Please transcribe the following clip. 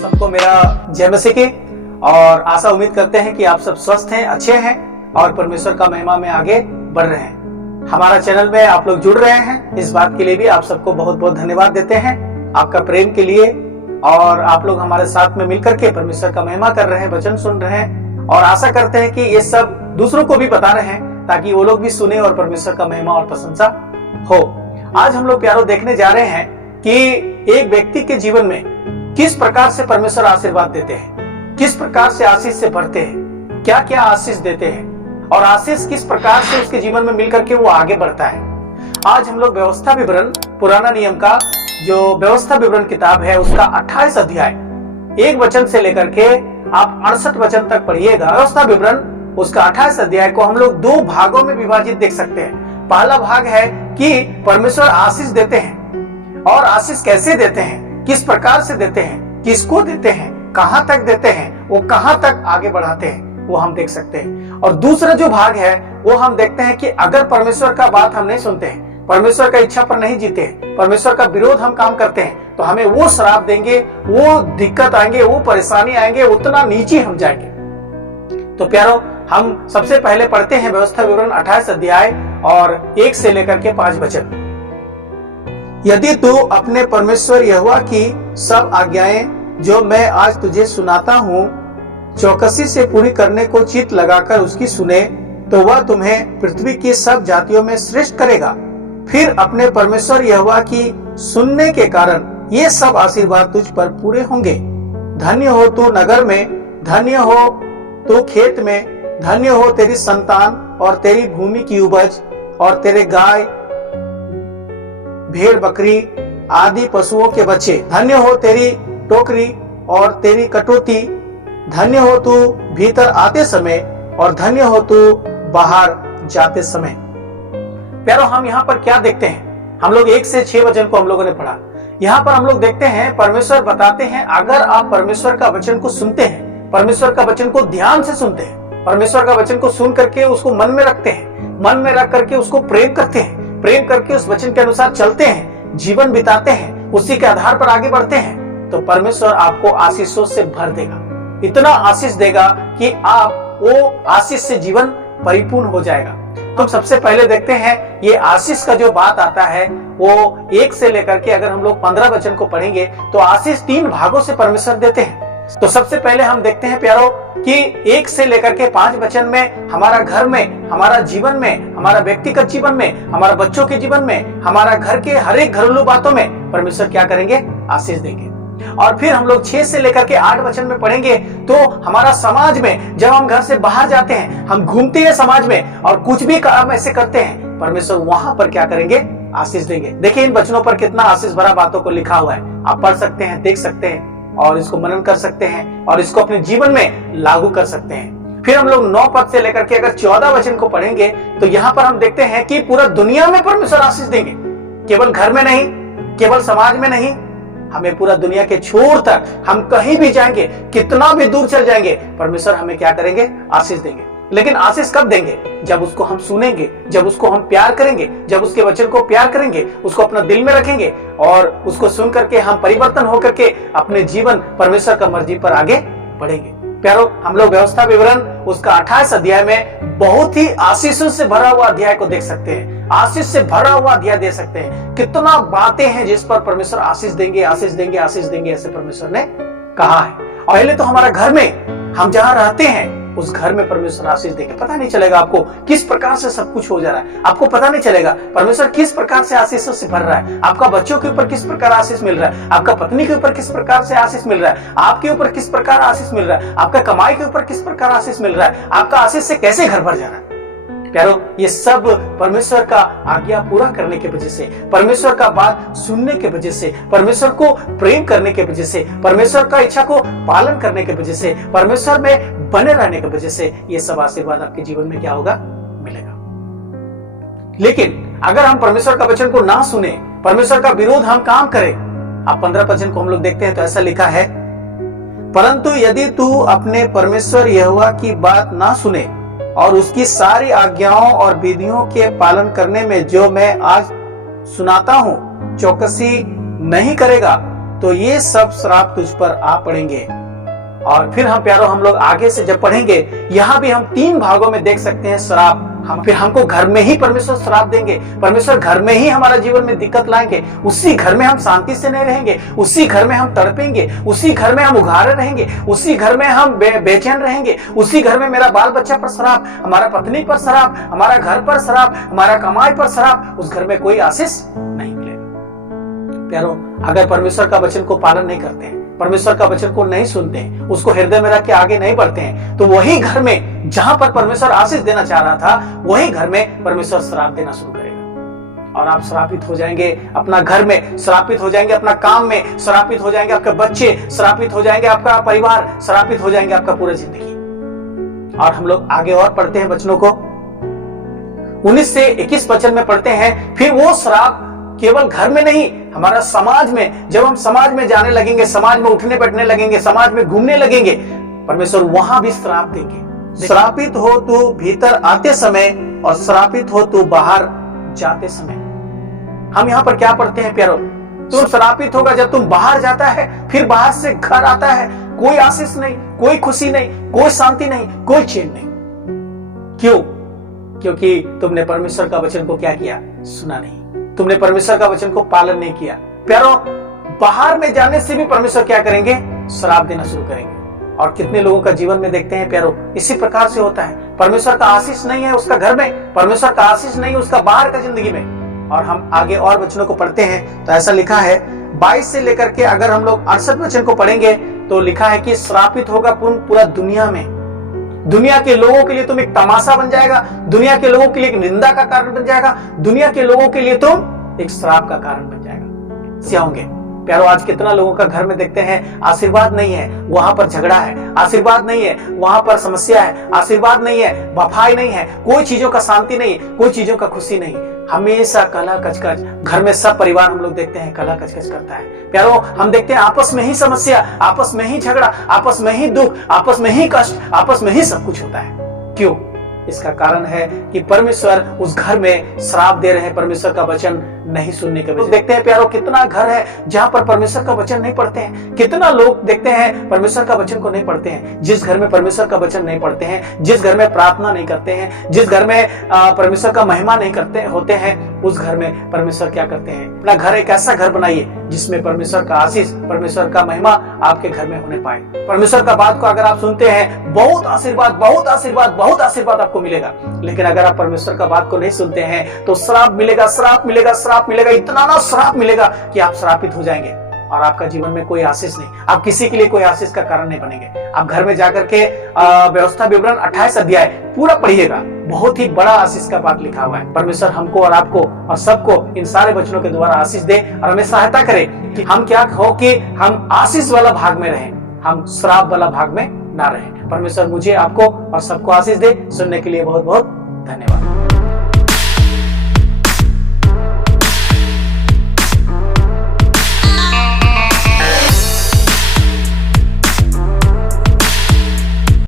सबको मेरा जय मसीह की। और आशा उम्मीद करते हैं कि आप सब स्वस्थ हैं, अच्छे हैं और परमेश्वर का महिमा में आगे बढ़ रहे हैं। हमारा चैनल में आप लोग जुड़ रहे हैं, इस बात के लिए भी आप सबको बहुत बहुत धन्यवाद देते हैं, आपका प्रेम के लिए। और आप लोग हमारे साथ में मिलकर के परमेश्वर का महिमा कर रहे हैं, वचन सुन रहे हैं और आशा करते हैं कि ये सब दूसरों को भी बता रहे हैं ताकि वो लोग भी सुने और परमेश्वर का महिमा और प्रशंसा हो। आज हम लोग प्यारो देखने जा रहे हैं कि एक व्यक्ति के जीवन में किस प्रकार से परमेश्वर आशीर्वाद देते हैं, किस प्रकार से आशीष से भरते हैं, क्या क्या आशीष देते हैं और आशीष किस प्रकार से उसके जीवन में मिलकर के वो आगे बढ़ता है। आज हम लोग व्यवस्था विवरण, पुराना नियम का जो व्यवस्था विवरण किताब है उसका 28 अध्याय 1 वचन से लेकर के आप 68 वचन तक पढ़िएगा। व्यवस्था विवरण उसका 28 अध्याय को हम लोग 2 भागों में विभाजित देख सकते हैं। पहला भाग है कि परमेश्वर आशीष देते हैं और आशीष कैसे देते हैं, किस प्रकार से देते हैं, किसको देते हैं, कहां तक देते हैं, वो कहां तक आगे बढ़ाते हैं, वो हम देख सकते हैं। और दूसरा जो भाग है वो हम देखते हैं कि अगर परमेश्वर का बात हम नहीं सुनते हैं, परमेश्वर का इच्छा पर नहीं जीते हैं, परमेश्वर का विरोध हम काम करते हैं, तो हमें वो श्राप देंगे, वो दिक्कत आएंगे, वो परेशानी आएंगे, उतना नीचे हम जाएंगे। तो प्यारो, हम सबसे पहले पढ़ते हैं व्यवस्था विवरण 28 अध्याय और 1 से लेकर के 5 वचन। यदि तू अपने परमेश्वर यहोवा की सब आज्ञाएं जो मैं आज तुझे सुनाता हूँ चौकसी से पूरी करने को चित्त लगाकर उसकी सुने, तो वह तुम्हें पृथ्वी की सब जातियों में श्रेष्ठ करेगा। फिर अपने परमेश्वर यहोवा की सुनने के कारण ये सब आशीर्वाद तुझ पर पूरे होंगे। धन्य हो तू नगर में, धन्य हो तू खेत में, धन्य हो तेरी संतान और तेरी भूमि की उपज और तेरे गाय भेड़ बकरी आदि पशुओं के बच्चे। धन्य हो तेरी टोकरी और तेरी कटोती, धन्य हो तू भीतर आते समय और धन्य हो तू बाहर जाते समय। प्यारो, हम यहाँ पर क्या देखते हैं? हम लोग 1 से 6 वचन को हम लोगों ने पढ़ा। यहाँ पर हम लोग देखते हैं परमेश्वर बताते हैं, अगर आप परमेश्वर का वचन को सुनते हैं, परमेश्वर का वचन को ध्यान से सुनते हैं, परमेश्वर का वचन को सुन करके उसको मन में रखते हैं, मन में रख करके उसको प्रेम करते हैं, प्रेम करके उस वचन के अनुसार चलते हैं, जीवन बिताते हैं, उसी के आधार पर आगे बढ़ते हैं, तो परमेश्वर आपको आशीषों से भर देगा। इतना आशीष देगा कि आप वो आशीष से जीवन परिपूर्ण हो जाएगा। तो सबसे पहले देखते हैं ये आशीष का जो बात आता है वो 1 से लेकर के अगर हम लोग 15 वचन को पढ़ेंगे तो आशीष 3 भागों से परमेश्वर देते हैं। तो सबसे पहले हम देखते हैं प्यारो कि 1 से लेकर के 5 वचन में हमारा घर में, हमारा जीवन में, हमारा व्यक्तिगत जीवन में, हमारा बच्चों के जीवन में, हमारा घर के हर एक घरेलू बातों में परमेश्वर क्या करेंगे? आशीष देंगे। और फिर हम लोग 6 से लेकर के 8 वचन में पढ़ेंगे तो हमारा समाज में, जब हम घर से बाहर जाते हैं, हम घूमते हैं समाज में और कुछ भी काम ऐसे करते हैं, परमेश्वर वहां पर क्या करेंगे? आशीष देंगे। देखिए इन वचनों पर कितना आशीष भरा बातों को लिखा हुआ है। आप पढ़ सकते हैं, देख सकते हैं और इसको मनन कर सकते हैं और इसको अपने जीवन में लागू कर सकते हैं। फिर हम लोग 9 पद से लेकर के अगर 14 वचन को पढ़ेंगे तो यहाँ पर हम देखते हैं कि पूरा दुनिया में परमेश्वर आशीष देंगे। केवल घर में नहीं, केवल समाज में नहीं, हमें पूरा दुनिया के छोर तक, हम कहीं भी जाएंगे, कितना भी दूर चल जाएंगे, परमेश्वर हमें क्या करेंगे? आशीष देंगे। लेकिन आशीष कब देंगे? जब उसको हम सुनेंगे, जब उसको हम प्यार करेंगे, जब उसके वचन को प्यार करेंगे, उसको अपना दिल में रखेंगे और उसको सुन करके हम परिवर्तन होकर के अपने जीवन परमेश्वर का मर्जी पर आगे बढ़ेंगे। प्यारो, हम लोग व्यवस्था विवरण उसका 28 अध्याय में बहुत ही आशीषों से भरा हुआ अध्याय को देख सकते हैं, आशीष से भरा हुआ अध्याय दे सकते हैं। कितना बातें हैं जिस पर परमेश्वर आशीष देंगे, आशीष देंगे, आशीष देंगे, ऐसे परमेश्वर ने कहा है। और पहले तो हमारा घर में, हम जहाँ रहते हैं उस घर में परमेश्वर आशीष देंगे। पता नहीं चलेगा आपको किस प्रकार से सब कुछ हो जा रहा है, आपको पता नहीं चलेगा परमेश्वर किस प्रकार से आशीषों से भर रहा है। आपका बच्चों के ऊपर किस प्रकार आशीष मिल रहा है, आपका पत्नी के ऊपर किस प्रकार से आशीष मिल रहा है, आपके ऊपर किस प्रकार आशीष मिल रहा है, आपका कमाई के ऊपर किस प्रकार आशीष मिल रहा है, आपका आशीष से कैसे घर भर जा रहा है। प्यारो, ये सब परमेश्वर का आज्ञा पूरा करने के वजह से, परमेश्वर का बात सुनने के वजह से, परमेश्वर को प्रेम करने के वजह से, परमेश्वर का इच्छा को पालन करने के वजह से, परमेश्वर में बने रहने की वजह से ये सब आशीर्वाद आपके जीवन में क्या होगा? मिलेगा। लेकिन अगर हम परमेश्वर का वचन को ना सुने, परमेश्वर का विरोध हम काम करें, आप 15 वचन को हम लोग देखते हैं तो ऐसा लिखा है, परंतु यदि तू अपने परमेश्वर यहोवा की बात ना सुने और उसकी सारी आज्ञाओं और विधियों के पालन करने में जो मैं आज सुनाता हूं चौकसी नहीं करेगा, तो ये सब श्राप तुझ पर आ पड़ेंगे। और फिर हम लोग आगे से जब पढ़ेंगे, यहाँ भी हम 3 भागों में देख सकते हैं श्राप। फिर हमको घर में ही परमेश्वर श्राप देंगे, परमेश्वर घर में ही हमारा जीवन में दिक्कत लाएंगे, उसी घर में हम शांति से नहीं रहेंगे, उसी घर में हम तड़पेंगे, उसी घर में हम उघारे रहेंगे, उसी घर में हम बेचैन रहेंगे, उसी घर में मेरा बाल बच्चा पर श्राप, हमारा पत्नी पर श्राप, हमारा घर पर श्राप, हमारा कमाई पर श्राप, उस घर में कोई आशीष नहीं मिलेगा। प्यारो, अगर परमेश्वर का वचन को पालन नहीं करते हैं, परमेश्वर का वचन को नहीं सुनते हैं, उसको हृदय में रख के आगे नहीं बढ़ते हैं, तो वही घर में जहां पर परमेश्वर आशीष देना चाह रहा था, वही घर में परमेश्वर श्राप देना शुरू करेगा। और आप श्रापित हो जाएंगे, अपना घर में श्रापित हो जाएंगे, अपना काम में श्रापित हो जाएंगे, आपके बच्चे श्रापित हो जाएंगे, आपका परिवार श्रापित हो जाएंगे, आपका पूरा जिंदगी। और हम लोग आगे और पढ़ते हैं वचनों को, 19 से 21 वचन में पढ़ते हैं, फिर वो श्राप केवल घर में नहीं, हमारा समाज में, जब हम समाज में जाने लगेंगे, समाज में उठने बैठने लगेंगे, समाज में घूमने लगेंगे, परमेश्वर वहां भी श्राप देंगे। श्रापित हो तू भीतर आते समय और श्रापित हो तू बाहर जाते समय। हम यहाँ पर क्या पढ़ते हैं प्यारो? तुम श्रापित होगा जब तुम बाहर जाता है, फिर बाहर से घर आता है, कोई आशीष नहीं, कोई खुशी नहीं, कोई शांति नहीं, कोई चैन नहीं। क्यों? क्योंकि तुमने परमेश्वर का वचन को क्या किया? सुना नहीं, तुमने परमेश्वर का वचन को पालन नहीं किया। प्यारो, बाहर में जाने से भी परमेश्वर क्या करेंगे? श्राप देना शुरू करेंगे। और कितने लोगों का जीवन में देखते हैं प्यारो, इसी प्रकार से होता है। परमेश्वर का आशीष नहीं है उसका घर में, परमेश्वर का आशीष नहीं है उसका बाहर का जिंदगी में। और हम आगे और वचनों को पढ़ते हैं तो ऐसा लिखा है 22 से लेकर के अगर हम लोग 68 वचन को पढ़ेंगे तो लिखा है कि श्रापित होगा पूरा दुनिया में। दुनिया के लोगों के लिए तुम एक तमाशा बन जाएगा, दुनिया के लोगों के लिए एक निंदा का कारण बन जाएगा, दुनिया के लोगों के लिए तुम एक श्राप का कारण बन जाएगा। क्या होंगे प्यारो? आज कितना लोगों का घर में देखते हैं आशीर्वाद नहीं है, वहां पर झगड़ा है, आशीर्वाद नहीं है, वहां पर समस्या है, आशीर्वाद नहीं है, वफाई नहीं है, कोई चीजों का शांति नहीं, कोई चीजों का खुशी नहीं, हमेशा कलह कचकच। घर में सब परिवार हम लोग देखते हैं कलह कचकच करता है। प्यारो, हम देखते हैं आपस में ही समस्या, आपस में ही झगड़ा, आपस में ही दुख, आपस में ही कष्ट, आपस में ही सब कुछ होता है। क्यों? इसका कारण है कि परमेश्वर उस घर में श्राप दे रहे हैं, परमेश्वर का वचन नहीं सुनने के वजह। देखते हैं प्यारो, कितना घर है जहां पर परमेश्वर का वचन नहीं पढ़ते हैं, कितना लोग देखते हैं परमेश्वर का वचन को नहीं पढ़ते हैं। जिस घर में परमेश्वर का वचन नहीं पढ़ते हैं, जिस घर में प्रार्थना नहीं करते हैं, जिस घर में परमेश्वर का महिमा नहीं करते होते हैं, उस घर में परमेश्वर क्या करते हैं? अपना घर एक ऐसा घर बनाइए जिसमें परमेश्वर का आशीष, परमेश्वर का महिमा आपके घर में होने पाए। परमेश्वर का बात को अगर आप सुनते हैं, बहुत आशीर्वाद, बहुत आशीर्वाद, बहुत आशीर्वाद आपको मिलेगा। लेकिन अगर आप परमेश्वर का बात को नहीं सुनते हैं तो श्राप मिलेगा, श्राप मिलेगा, श्राप मिलेगा, इतना ना श्राप मिलेगा कि आप श्रापित हो जाएंगे और आपका जीवन में कोई आशीष नहीं, आप किसी के लिए कोई आशीष का कारण नहीं बनेंगे। आप घर में जाकर के व्यवस्था विवरण 28 अध्याय पूरा पढ़िएगा, बहुत ही बड़ा आशीष का बात लिखा हुआ है। परमेश्वर हमको और आपको और सबको इन सारे वचनों के द्वारा आशीष दे और हमें सहायता करे कि हम क्या हो कि हम आशीष वाला भाग में रहें, हम श्राप वाला भाग में ना रहें। परमेश्वर मुझे, आपको और सबको आशीष दे। सुनने के लिए बहुत बहुत धन्यवाद।